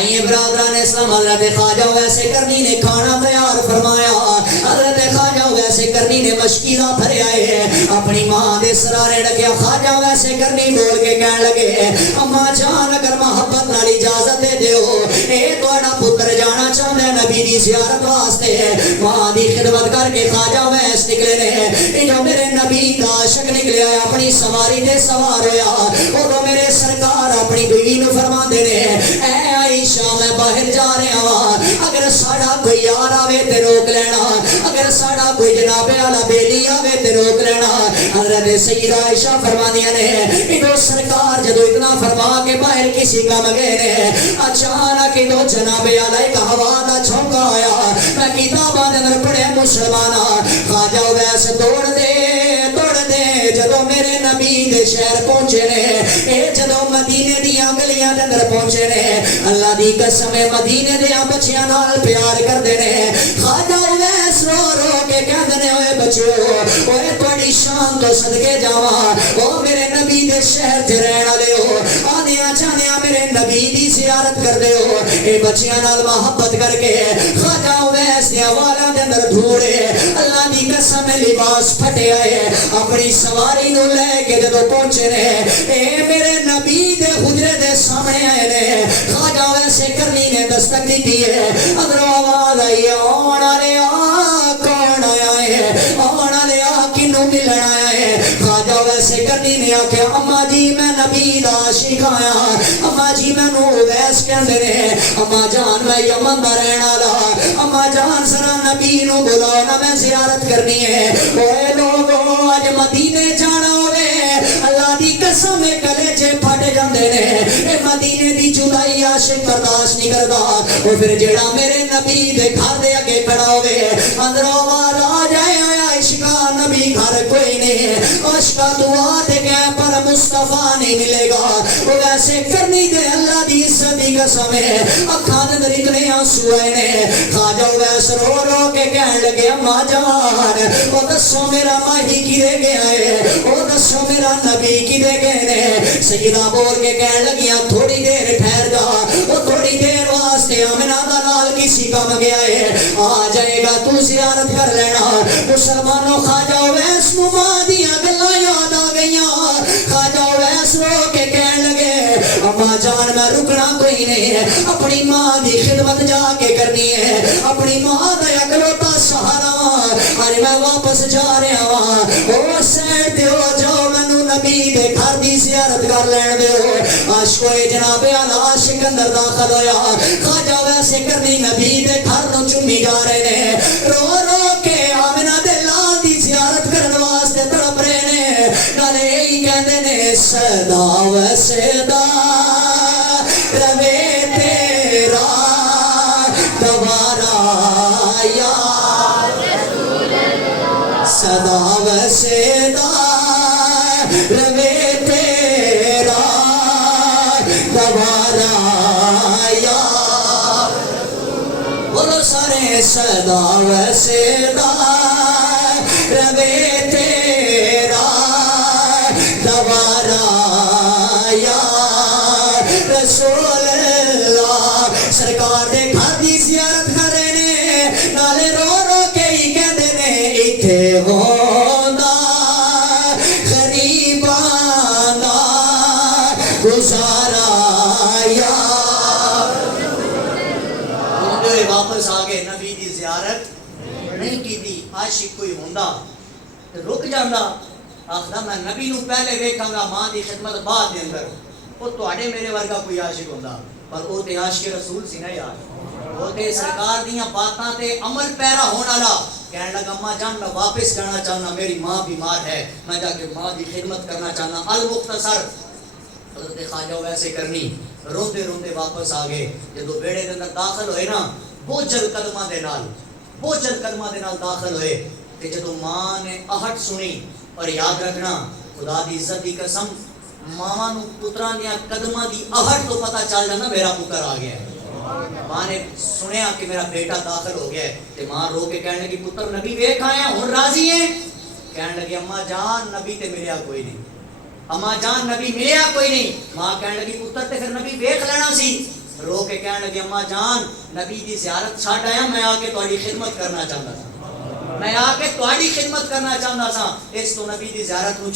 آئیے برادران اسلام، حضرت خواجہ ویسے کرنی نے کھانا تیار فرمایا، حضرت خواجہ ویسے کرنی نے مشکیزہ بھرے آئے، اپنی ماں دے سرارے ڈکیا خواجہ ویسے کرنی بول کے کہنے لگے اماں جان اگر محبت نال اجازت دے دیو، اے تہاڈا پتر جانا چاہندا ہے نبی دی زیارت واسطے، ماں دی خدمت کر کے خواجہ ویس نکلے نے، جو میرے نبی دا عاشق نکلیا ہے اپنی سواری تے سوار ہویا، وہ میرے سرکار اپنی بیوی نو فرماندے نے اے عائشہ میں باہر جا رہا ہاں، اگر ساڈا کوئی یار آوے تے روک لینا، اگر ساڈا کوئی جناب والا بیلی آوے تے روک لینا۔ حضرت سیدہ عائشہ فرماندیاں نے ادھر سرکار جدو اتنا فرما کے باہر کسی کام گئے نے، اچانک ادھر جناب والا ایک ہوا دا جھونکا آیا، میں کتاباں دے اندر پڑھے مسلمانا خواجہ ویس دوڑ دے جدو میرے نبی دے شہر پہنچے نے، اے جدو مدینے دیاں گلیاں دے اندر پہنچے نے، اللہ دی قسم مدینے دیاں بچیاں نال پیار کردے نے، خواجہ ویس رو رو کے کہندے نے اوے بچیو اوے تہاڈی شان تو صدقے جاواں، او میرے نبی دے شہر تے رہن والے ہو، آندیاں جاندیاں میرے نبی دی زیارت کردے ہو، اے بچیاں نال محبت کر کے خواجہ ویس دے والاں دے اندر دھوڑے، اللہ دی قسم لباس پھٹے آئے، اپنی سواری نو لے کے جدو پہنچے نے، اے میرے نبی دے حجرے دے سامنے آئے نے، خواجہ ویسے کرنی نے دستک دیتی ہے، اندروں آواز آئی آن والے آ کون آیا ہے، آن والے آ کنوں ملن آیا ہے، خواجہ ویسے کرنی نے آکھیا اماں جی میں نبی دا عاشق آیا، اماں جی میں نو ویس کہندے نے، اماں جان میں یمن دا رہن والا، اماں جان ذرا نبی نو بلاؤ نا میں زیارت کرنی ہے، اوے لوگوں اج مدینے جانا ہوے اللہ دی قسم گلے چ پھٹ جاندے نے، اے مدینے دی جدائی عاشق برداشت نہیں کردا، او پھر جیڑا میرے نبی دے گھر دے اگے کھڑا ہوے اندروں آواز آ جائے عاشقا نبی گھر کوئی نہیں، عاشقا دعا تے گئے پر مصطفیٰ نہیں ملے گا، وہ ویسے کرنی دے اللہ دی عزت دی قسم ہے، اکھاں دے اندر اتنے آنسو آئے نے، خواجہ ویس رو رو کے کہنے لگے اماں جان او دسو میرا ماہی کدے گیا ہے، او دسو میرا نبی کدے گئے نے، سیدہ بول کے کہنے لگیاں تھوڑی دیر ٹھہر جا، او تھوڑی دیر واسطے آمنہ دا نال کسی کام گیا ہے، آ جائے گا تو زیارت کر لینا۔ مسلمانوں خواجہ ویس نو ماں دیاں گلاں یاد آ گئیاں، خواجہ ویس رو کے کہنے لگے اماں جان میں رکنا کوئی نہیں ہے، اپنی ماں دی خدمت جا کے کرنی ہے، اپنی ماں دا اکلوتا سہارا آج میں واپس جا رہا ہاں، او سیڈ تے ہو جاؤ مینوں نبی دے گھر دی زیارت کر لین دیو۔ عاشقے جناب اعلی عاشق اندر داخل ہویا، خواجہ ویسے کرنی نبی دے گھر نو چومی جا رہے نے، رو رو کے آمنہ دے لال دی زیارت کرن واسطے تڑپ رہے نے، نالے یہی کہندے نے صدا و صدا روے تیرا دوبارہ یا صدا و صدا روے تیرا دوبارہ یا بولو سارے صدا و صدا روے تیرا دوبارہ یا رسول اللہ۔ سرکار دے گھر دی زیارت کر رہے نے، نالے رو رو کے ہی کہندے نے ایتھے ہوندا غریباں دا گزارا یا ہوندے واپس آ گئے، نبی دی زیارت نہیں کی تھی۔ عاشق کوئی ہوندا رک جاندا، آخدا میں نبی نو پہلے ویکھاں گا، ماں دی خدمت بعد دے اندر، وہ تواڈے میرے ورگا کوئی عاشق ہوندا، پر او تے عاشق رسول سی نا یار، وہ تے سرکار دیاں باتاں تے عمل پیرا ہون والا۔ کہنے لگا ماں جان میں واپس جانا چاہنا، میری ماں بیمار ہے، میں جا کے ماں دی خدمت کرنا چاہنا۔ المختصر حضرت خواجہ ویسے کرنی روندے روندے واپس آ گئے، جدو بیڑے دے اندر داخل ہوئے نا، بوجھل قدماں دے نال داخل ہوئے، تے جدو ماں نے آہٹ سنی، اور یاد رکھنا خدا دی عزت دی قسم ماں نو پتراں دیاں قدماں دی آہٹ تو پتہ چل جانا میرا پتر آ گیا ہے۔ ماں نے سنیا کہ میرا بیٹا داخل ہو گیا ہے، تے ماں رو کے کہنے لگی پتر نبی ویکھ آیا ہن راضی ہے؟ کہنے لگی اماں جان نبی تے ملیا کوئی نہیں، اماں جان نبی ملیا کوئی نہیں۔ ماں کہنے لگی پتر تے پھر نبی ویکھ لینا سی، رو کے کہنے لگے اما جان نبی دی زیارت چھڈ آیا میں آ کے تہاڈی خدمت کرنا چاہتا تھا میں آ کے تہاڈی خدمت کرنا چاہتا تھا اس تو نبی دی زیارت نو